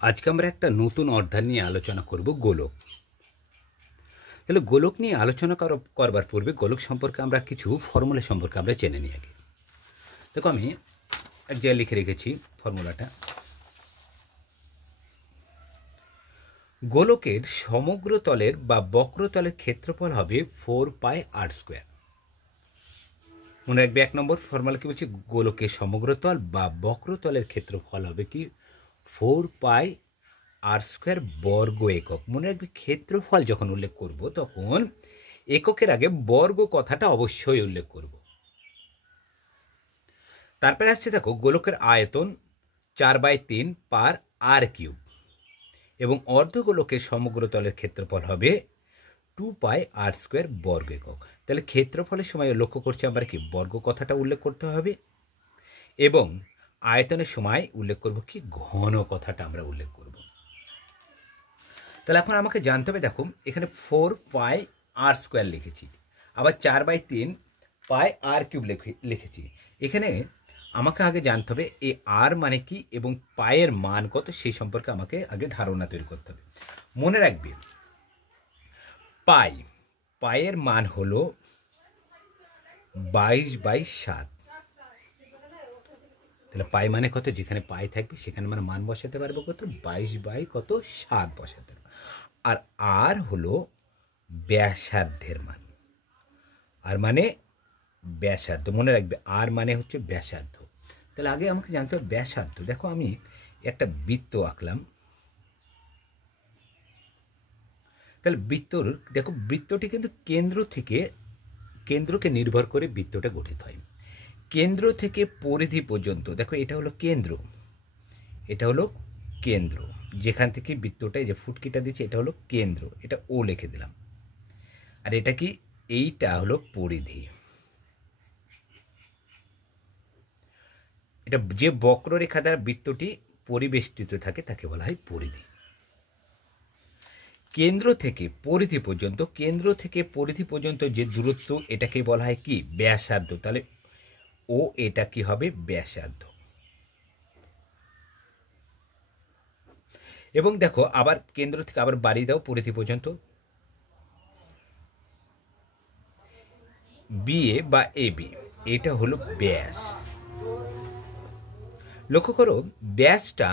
আজকে আমরা একটা নতুন অধ্যায় নিয়ে আলোচনা করব গোলক। তাহলে গোলক নিয়ে আলোচনা করবার পূর্বে গোলক সম্পর্কে আমরা কিছু ফর্মুলা সম্পর্কে আমরা জেনে নিই আগে। দেখো আমি এক জায়গায় লিখে রেখেছি ফর্মুলাটা। গোলকের সমগ্র তলের বা বক্রতলের ক্ষেত্রফল হবে 4πr²। মনে রাখবে 1 নম্বর ফর্মুলা কি বলছি, গোলকের সমগ্র তল বা বক্রতলের ক্ষেত্রফল হবে কি 4πr² বর্গ একক। মনে রাখবে ক্ষেত্রফল যখন উল্লেখ করব তখন এককের আগে বর্গ কথাটা অবশ্যই উল্লেখ করব। তারপরে আসছে দেখো গোলকের আয়তন 4/3 পার r³ এবং অর্ধগোলকের সমগ্র তলের ক্ষেত্রফল হবে 2πr² বর্গ একক। তাহলে ক্ষেত্রফলের সময় লক্ষ্য করছি আমরা কি বর্গ কথাটা উল্লেখ করতে হবে এবং আয়তনের সময় উল্লেখ করব কি ঘন কথাটা আমরা উল্লেখ করব। তাহলে এখন আমাকে জানতে হবে, দেখো এখানে 4πr² লিখেছি, আবার 4/3 πr³ লিখেছি। এখানে আমাকে আগে জানতে হবে এই আর মানে কি এবং পায়ের মান কত সেই সম্পর্কে আমাকে আগে ধারণা তৈরি করতে হবে। মনে রাখবে পায়ের মান হলো 22/7। তাহলে পাই মানে কত, যেখানে পাই থাকবে সেখানে আমরা মান বসাতে পারবো কত, 22/7 বসাতে পারবো। আর হলো ব্যাসার্ধের মান, আর মানে ব্যাসার্ধ। মনে রাখবে আর মানে হচ্ছে ব্যাসার্ধ। তাহলে আগে আমাকে জানতে হবে ব্যাসার্ধ। দেখো আমি একটা বৃত্ত আঁকলাম। তাহলে দেখো বৃত্তটি কিন্তু কেন্দ্রকে নির্ভর করে বৃত্তটা গঠিত হয়। কেন্দ্র থেকে পরিধি পর্যন্ত, দেখো এটা হলো কেন্দ্র, যেখান থেকে বৃত্তটা যে ফুটকিটা দিচ্ছে এটা হলো কেন্দ্র, এটা ও লিখে দিলাম। আর এটা কি, এইটা হলো পরিধি। এটা যে বক্ররেখা দ্বারা বৃত্তটি পরিবেষ্টিত থাকে তাকে বলা হয় পরিধি। কেন্দ্র থেকে পরিধি পর্যন্ত যে দূরত্ব এটাকে বলা হয় কি ব্যাসার্ধ। তাহলে ও এটা কি হবে ব্যাসার্ধ। এবং দেখো আবার কেন্দ্র থেকে আবার বাড়িয়ে দাও পরিধি পর্যন্ত, বিএ বা এবি, এটা হলো ব্যাস। লক্ষ্য করো ব্যাসটা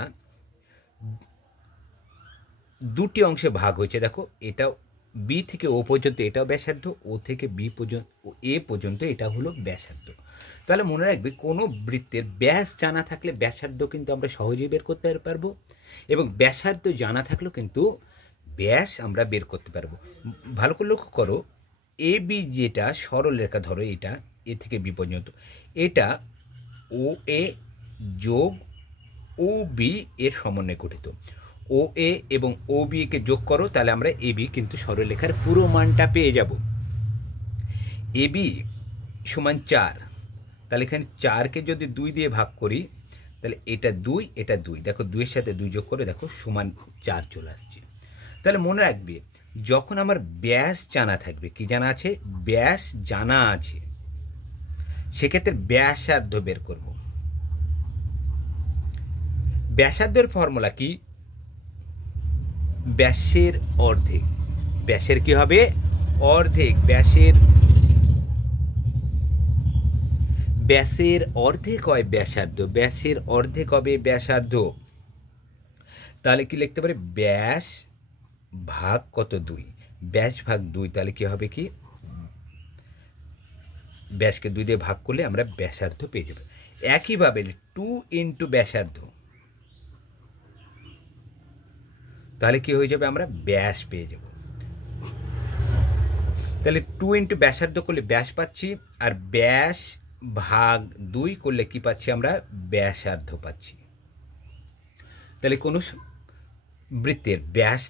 দুটি অংশে ভাগ হয়েছে। দেখো এটা বি থেকে ও পর্যন্ত এটাও ব্যাসার্ধ, ও থেকে বি পর্যন্ত এ পর্যন্ত এটা হলো ব্যাসার্ধ। তাহলে মনে রাখবে কোনো বৃত্তের ব্যাস জানা থাকলে ব্যাসার্ধ কিন্তু আমরা সহজেই বের করতে পারবো, এবং ব্যাসার্ধ জানা থাকলেও কিন্তু ব্যাস আমরা বের করতে পারবো। ভালো করে লক্ষ্য করো, এ বি যেটা সরল রেখা, ধরো এটা এ থেকে বি পর্যন্ত, এটা ও এ যোগ ও বি এর সমন্বয়ে গঠিত। ও এ এবং ও বি কে যোগ করো, তাহলে আমরা এ বি কিন্তু সরলরেখার পুরো মানটা পেয়ে যাব। এ বি সমান 4, তাহলে এখানে 4কে যদি 2 দিয়ে ভাগ করি তাহলে এটা 2, দেখো 2-এর সাথে 2 যোগ করে দেখো সমান 4 চলে আসছে। তাহলে মনে রাখবে যখন আমার ব্যাস জানা থাকবে, কি জানা আছে, ব্যাস জানা আছে, সেক্ষেত্রে ব্যাসার্ধ বের করব। ব্যাসার্ধের ফর্মুলা কি, ব্যাসের অর্ধেক। ব্যাসের কি হবে অর্ধেক, ব্যাসের অর্ধেক হয় ব্যাসার্ধ, ব্যাসের অর্ধেক হবে ব্যাসার্ধ। তাহলে কি লিখতে পারি, ব্যাস ভাগ কত 2, ব্যাস ভাগ 2, তাহলে কি হবে কি ব্যাসকে 2 দিয়ে ভাগ করলে আমরা ব্যাসার্ধ পেয়ে যাব। একইভাবে 2 ইন্টু ব্যাসার্ধ, তাহলে কি হয়ে যাবে, আমরা ব্যাস পেয়ে যাব। তাহলে 2 ইন্টু ব্যাসার্ধ করলে ব্যাস পাচ্ছি, আর ব্যাস ভাগ 2 করলে কি পাচ্ছি আমরা ব্যাসার্ধ পাচ্ছি। তাহলে কোনো বৃত্তের ব্যাস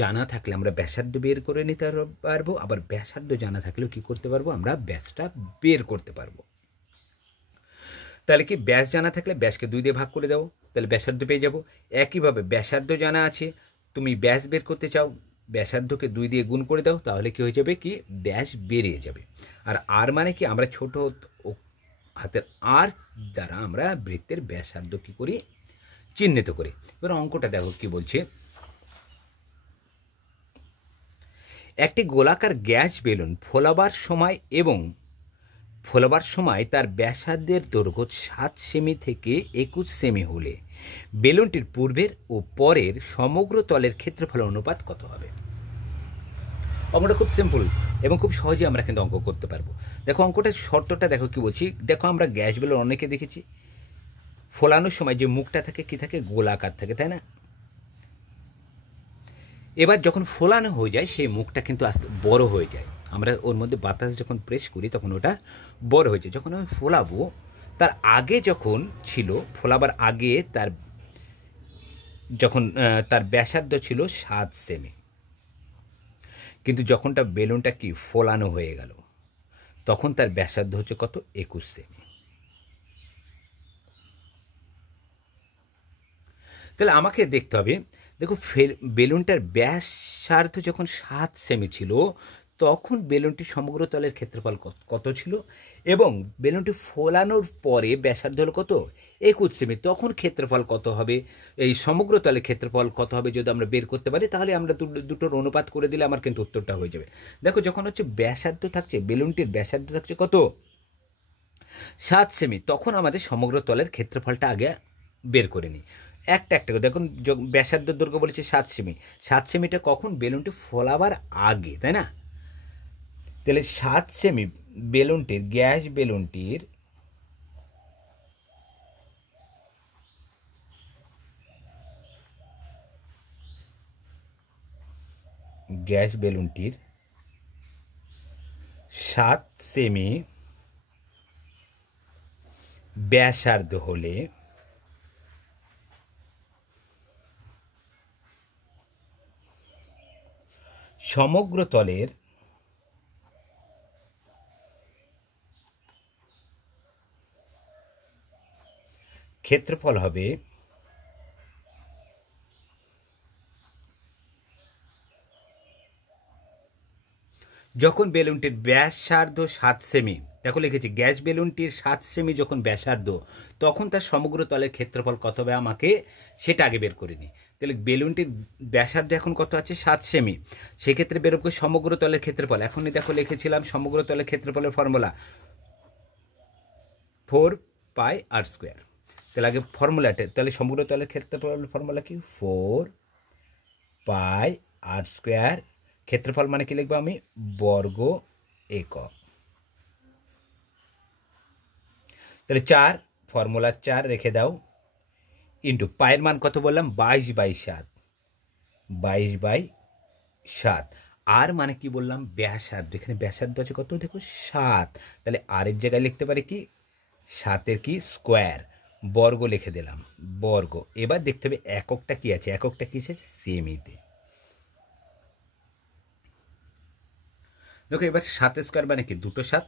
জানা থাকলে আমরা ব্যাসার্ধ বের করে নিতে পারবো, আবার ব্যাসার্ধ জানা থাকলেও কি করতে পারবো, আমরা ব্যাসটা বের করতে পারবো। তাহলে কি ব্যাস জানা থাকলে ব্যাসকে 2 দিয়ে ভাগ করে দাও, তাহলে ব্যাসার্ধ পেয়ে যাব। একইভাবে ব্যাসার্ধ জানা আছে, তুমি ব্যাস বের করতে চাও, ব্যাসার্ধকে 2 দিয়ে গুণ করে দাও, তাহলে কি হয়ে যাবে কি ব্যাস বেরিয়ে যাবে। আর মানে কি, আমরা ছোট হাতের আর দ্বারা আমরা বৃত্তের ব্যাসার্ধ কি করি চিহ্নিত করে। এবার অঙ্কটা দেখো কি বলছে, একটি গোলাকার গ্যাস বেলুন ফোলাবার সময় তার ব্যাসার্ধের দৈর্ঘ্য 7 সেমি থেকে 21 সেমি হলে বেলুনটির পূর্বের ও পরের সমগ্র তলের ক্ষেত্রফলের অনুপাত কত হবে? অঙ্কটা খুব সিম্পল এবং খুব সহজে আমরা কিন্তু অঙ্ক করতে পারবো। দেখো অঙ্কটার শর্তটা দেখো কি বলছি, দেখো আমরা গ্যাস বেলুন অনেকে দেখেছি ফোলানোর সময় যে মুখটা থাকে কি থাকে, গোলাকার থাকে, তাই না? এবার যখন ফোলানো হয়ে যায় সেই মুখটা কিন্তু আস্তে বড় হয়ে যায়, আমরা ওর মধ্যে বাতাস যখন প্রেস করি তখন ওটা বড় হয়ে যায়। যখন আমি ফোলাবো তার আগে যখন ছিল, ফোলাবার আগে তার ব্যাসার্ধ ছিল 7 সেমি, কিন্তু যখনটা বেলুনটা কি ফোলানো হয়ে গেল তখন তার ব্যাসার্ধ হচ্ছে কত? 21 সেমি। তাহলে আমাকে দেখতে হবে, দেখো বেলুনটার ব্যাসার্ধ যখন 7 সেমি ছিল তখন বেলুনটির সমগ্র তলের ক্ষেত্রফল কত ছিল, এবং বেলুনটি ফোলানোর পরে ব্যাসার্ধ হলো কত? 21 সেমি, তখন ক্ষেত্রফল কত হবে, এই সমগ্র তলের ক্ষেত্রফল কত হবে যদি আমরা বের করতে পারি তাহলে আমরা দুটোর অনুপাত করে দিলে আমার কিন্তু উত্তরটা হয়ে যাবে। দেখো যখন হচ্ছে ব্যাসার্ধ থাকছে, বেলুনটির ব্যাসার্ধ থাকছে কত? 7 সেমি, তখন আমাদের সমগ্র তলের ক্ষেত্রফলটা আগে বের করে নিই। একটা করে দেখুন, ব্যাসার্ধ দৈর্ঘ্য বলেছে 7 সেমি, 7 সেমিটা কখন? বেলুনটি ফোলাবার আগে, তাই না? তাহলে 7 সেমি বেলুনটির, গ্যাস বেলুনটির 7 সেমি ব্যাসার্ধ হলে সমগ্র তলের ক্ষেত্রফল হবে যখন বেলুনটির ব্যাসার্ধ 7 সেমি, দেখো লিখেছি গ্যাস বেলুনটির 7 সেমি যখন ব্যাসার্ধ তখন তার সমগ্র তলের ক্ষেত্রফল কত হবে আমাকে সেটা আগে বের করে নিই। তাহলে বেলুনটির ব্যাসার্ধ এখন কত আছে? 7 সেমি, সেক্ষেত্রে বেরোবে সমগ্র তলের ক্ষেত্রফল। এখনই দেখো লিখেছিলাম সমগ্র তলের ক্ষেত্রফলের ফর্মুলা 4 পাই আর স্কোয়ার। তাহলে আগে ফর্মুলাটা, তাহলে সমগ্র তলের ক্ষেত্রফল ফর্মুলা কি? 4 পাই আর স্কোয়ার, ক্ষেত্রফল মানে কি লিখবো আমি? বর্গ একক। তাহলে 4, ফর্মুলা 4 রেখে দাও, ইন্টু পায়ের মান কত বললাম? 22/7, 22/7। আর মানে কি বললাম? ব্যাসার্ধ, এখানে ব্যাসার্ধ আছে কত? দেখো 7, তাহলে আরেক জায়গায় লিখতে পারি কি? 7-এর কি স্কোয়ার, বর্গ লিখে দিলাম, বর্গ। এবার দেখতে হবে এককটা কি আছে, এককটা কি আছে? সেমিতে। দেখো এবার 7 স্কোয়ার মানে কি? 2 7,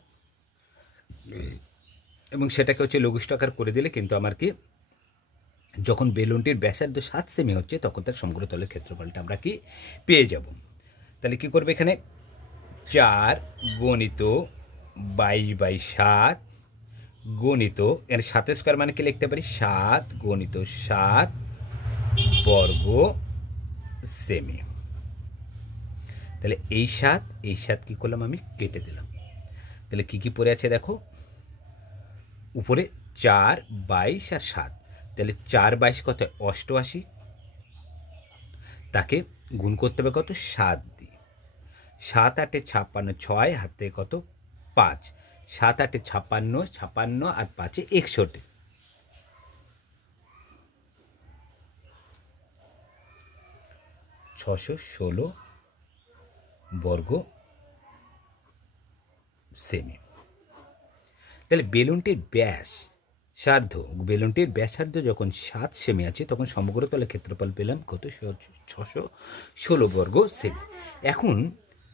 এবং সেটাকে হচ্ছে লঘিষ্ঠ আকার করে দিলে কিন্তু আমার কি, যখন বেলুনটির ব্যাসার্ধ 7 সেমি হচ্ছে তখন তার সমগ্র তলের ক্ষেত্রফলটা আমরা কি পেয়ে যাব। তাহলে কি করবে এখানে? 4 গণিত 22/7 গণিত, এখানে 7 স্কোয়ার মানে কি লিখতে পারি? 7 গণিত 7 বর্গ সেমি। তাহলে এই 7 কি করলাম আমি? কেটে দিলাম। তাহলে কি কি পড়ে আছে দেখো, উপরে 4, 22 আর 7, তাহলে 4 22 কত? 88, তাকে গুণ করতে হবে কত? 7 দিয়ে। 7 8 56, 6 হাতে কত? 5, 7 8 56, 56 আর 5 61, 616 বর্গ সেমি। তাহলে বেলুনটির ব্যাসার্ধ যখন 7 সেমি আছে তখন সমগ্র তলের ক্ষেত্রফল পেলাম কত? 616 বর্গ সেমি। এখন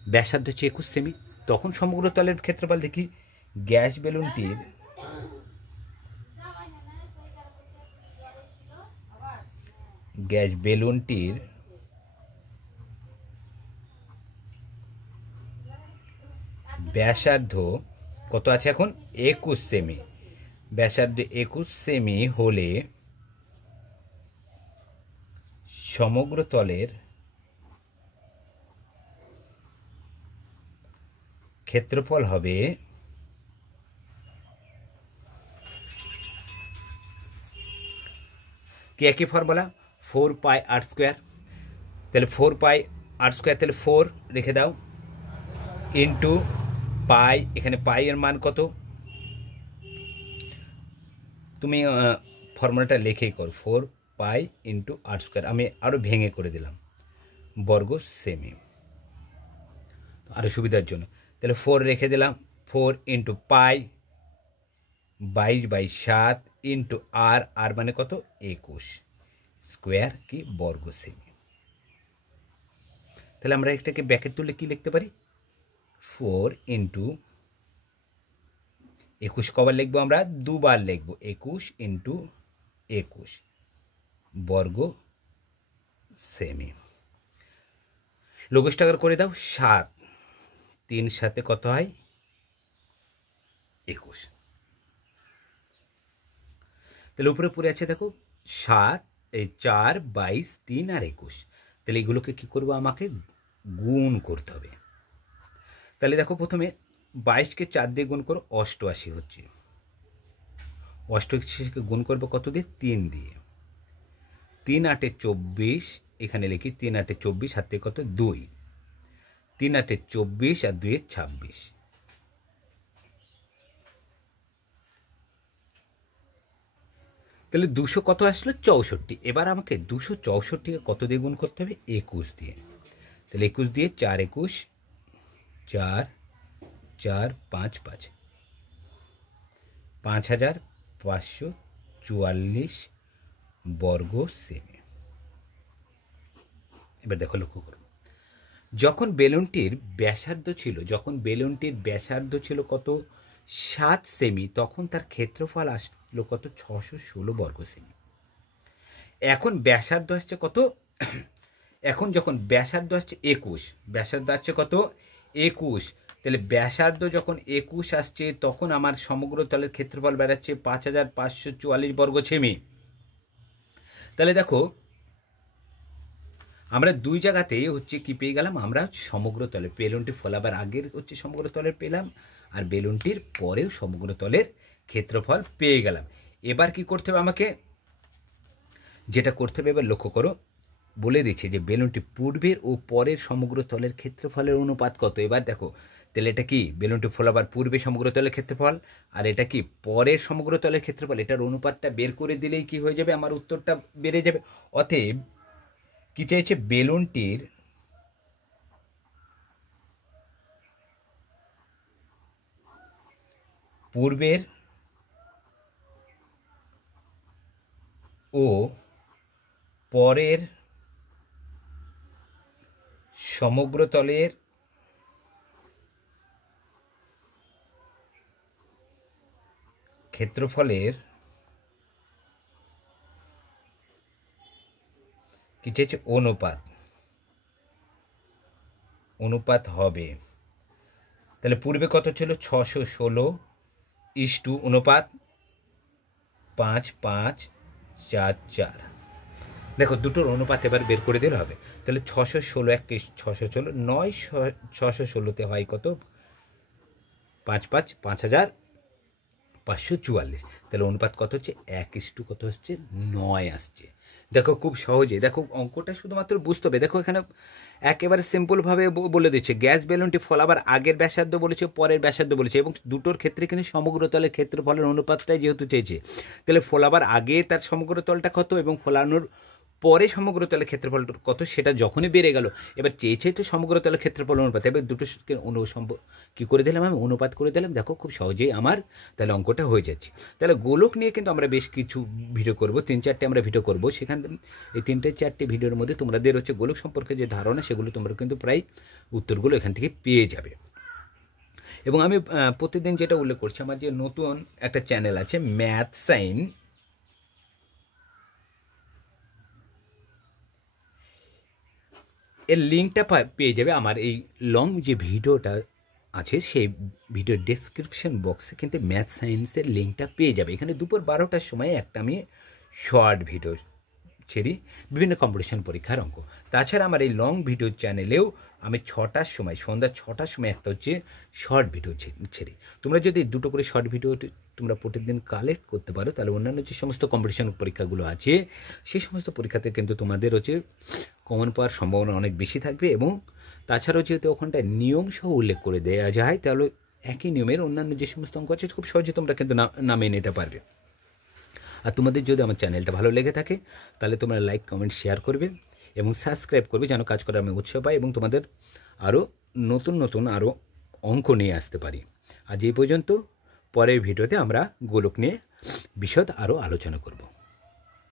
ব্যাসার্ধ হচ্ছে 21 সেমি, তখন সমগ্র তলের ক্ষেত্রফল দেখি। গ্যাস বেলুনটির ব্যাসার্ধ কত আছে এখন? 21 সেমি। ব্যাসার্ধ 21 সেমি হলে সমগ্র তলের ক্ষেত্রফল হবে কি একই ফর্মুলা 4πr²। তাহলে 4πr², তাহলে 4 রেখে দাও ইন্টু পাই, এখানে পাই এর মান কত তুমি ফর্মুলাটা লিখেই কর, 4π ইন্টু r²। আমি আরও ভেঙে করে দিলাম বর্গ সেমি আরও সুবিধার জন্য। তাহলে 4 রেখে দিলাম, 4 ইন্টু পাই 22/7 ইন্টু আর মানে কত 21 স্কোয়ার কি বর্গ সেমি। তাহলে আমরা এটাকে ব্র্যাকেট তুলে কি লিখতে পারি, 4 ইন্টু 21 কবার লিখবো আমরা, দুবার লিখবো, 21 ইন্টু 21 বর্গ সেমি। লঘুষ্ঠাকার করে দাও 7, 3 সাথে কত হয় 21। তাহলে উপরে পড়ে আছে দেখো 7, 4, 22, 3 আর 21। তাহলে এগুলোকে কী করবো, আমাকে গুণ করতে হবে। তাহলে দেখো প্রথমে 22কে 4 দিয়ে গুণ করো, 88 হচ্ছে। 88কে গুণ করবো কত দিয়ে, 3 দিয়ে। 3 8 24, এখানে লিখি 3 8 24, হাত থেকে কত 2, 3 8 24 আর 2 26। তাহলে 200 কত আসলো 64। এবার আমাকে 264কে কত দিয়ে গুণ করতে হবে, 21 দিয়ে। তাহলে 21 দিয়ে 4 21, 4 4 5 5, 5544 বর্গ সেমি। এবার দেখো লক্ষ্য করো, যখন বেলুনটির ব্যাসার্ধ ছিল কত 7 সেমি, তখন তার ক্ষেত্রফল আসলো কত 616 বর্গ সেমি। এখন ব্যাসার্ধ আসছে কত, এখন যখন ব্যাসার্ধ আসছে 21, ব্যাসার্ধ আসছে কত 21, তাহলে ব্যাসার্ধ যখন 21 আসছে তখন আমার সমগ্র তলের ক্ষেত্রফল বেড়াচ্ছে 5544 বর্গ সেমি। তাহলে দেখো আমরা দুই জায়গাতেই হচ্ছে কি পেয়ে গেলাম, আমরা সমগ্র তলের, বেলুনটি ফোলাবার আগের হচ্ছে সমগ্র তলের পেলাম, আর বেলুনটির পরেও সমগ্র তলের ক্ষেত্রফল পেয়ে গেলাম। এবার কি করতে হবে আমাকে, যেটা করতে হবে এবার লক্ষ্য করো, বলে দিচ্ছে যে বেলুনটি পূর্বের ও পরের সমগ্র তলের ক্ষেত্রফলের অনুপাত কত। এবার দেখো তাহলে এটা কি, বেলুনটি ফোলাবার পূর্বে সমগ্র তলের ক্ষেত্রফল, আর এটা কি পরের সমগ্র তলের ক্ষেত্রফল, এটার অনুপাতটা বের করে দিলেই কি হয়ে যাবে, আমার উত্তরটা বেড়ে যাবে। অতএব কি চাইছে, বেলুনটির পূর্বের ও পরের সমগ্র তলের ক্ষেত্রফলের কি চাইছে, অনুপাত হবে। তাহলে পূর্বে কত ছিল 616 ইস্টু অনুপাত 5 5 4 4। দেখো দুটোর অনুপাত এবার বের করে দিলে হবে। তাহলে 616 1 616 9 616তে হয় কত 5 5 5544। তাহলে অনুপাত কত হচ্ছে 1 কত হচ্ছে 9 আসছে। দেখো খুব সহজে, দেখো অঙ্কটা শুধুমাত্র বুঝতে হবে। দেখো এখানে একেবারে সিম্পলভাবে বলে দিচ্ছে, গ্যাস বেলুনটি ফোলাবার আগের ব্যাসার্ধ বলেছে, পরের ব্যাসার্ধ বলেছে, এবং দুটোর ক্ষেত্রে কিন্তু সমগ্র তলের ক্ষেত্রফলের অনুপাতটাই যেহেতু চেয়েছে, তাহলে ফোলাবার আগে তার সমগ্র তলটা কত এবং ফোলানোর পরে সমগ্র তলের ক্ষেত্রফল কত সেটা যখনই বেড়ে গেল, এবার চেয়েছে তো সমগ্র তলের ক্ষেত্রফল অনুপাত, এবার দুটো কী করে দিলাম, আমি অনুপাত করে দিলাম। দেখো খুব সহজেই আমার তাহলে অঙ্কটা হয়ে যাচ্ছে। তাহলে গোলক নিয়ে কিন্তু আমরা বেশ কিছু ভিডিও করব, 3-4টে আমরা ভিডিও করব। সেখান এই 3-4টে ভিডিওর মধ্যে তোমাদের হচ্ছে গোলক সম্পর্কে যে ধারণা, সেগুলো তোমরা কিন্তু প্রায় উত্তরগুলো এখান থেকে পেয়ে যাবে। এবং আমি প্রতিদিন যেটা উল্লেখ করছি, আমার যে নতুন একটা চ্যানেল আছে ম্যাথ সাইন, এর লিঙ্কটা পেয়ে যাবে আমার এই লং যে ভিডিওটা আছে সেই ভিডিওর ডেসক্রিপশন বক্সে কিন্তু ম্যাথ সায়েন্সের লিঙ্কটা পেয়ে যাবে। এখানে দুপুর 12টার সময় একটা আমি শর্ট ভিডিও ছেড়ি বিভিন্ন কম্পিটিশন পরীক্ষার অঙ্ক। তাছাড়া আমার এই লং ভিডিও চ্যানেলেও আমি 6টার সময়, সন্ধ্যা 6টার সময় একটা হচ্ছে শর্ট ভিডিও ছেড়ি। তোমরা যদি দুটো করে শর্ট ভিডিও তোমরা প্রতিদিন কালেক্ট করতে পারো, তাহলে অন্যান্য যে সমস্ত কম্পিটিশন পরীক্ষাগুলো আছে সেই সমস্ত পরীক্ষাতে কিন্তু তোমাদের হচ্ছে কমন পাওয়ার সম্ভাবনা অনেক বেশি থাকবে। এবং তাছাড়াও যেহেতু ওখানটায় নিয়ম সহ উল্লেখ করে দেওয়া যায়, তাহলে একই নিয়মের অন্যান্য যে সমস্ত অঙ্ক আছে খুব সহজে তোমরা কিন্তু নামিয়ে নিতে পারবে। আর তোমাদের যদি আমার চ্যানেলটা ভালো লেগে থাকে তাহলে তোমরা লাইক, কমেন্ট, শেয়ার করবে এবং সাবস্ক্রাইব করবে, যেন কাজ করার আমি উৎসাহ পাই এবং তোমাদের আরও নতুন নতুন আরও অঙ্ক নিয়ে আসতে পারি। আজ এই পর্যন্ত, পরের ভিডিওতে আমরা গোলক নিয়ে বিশদ আরও আলোচনা করব।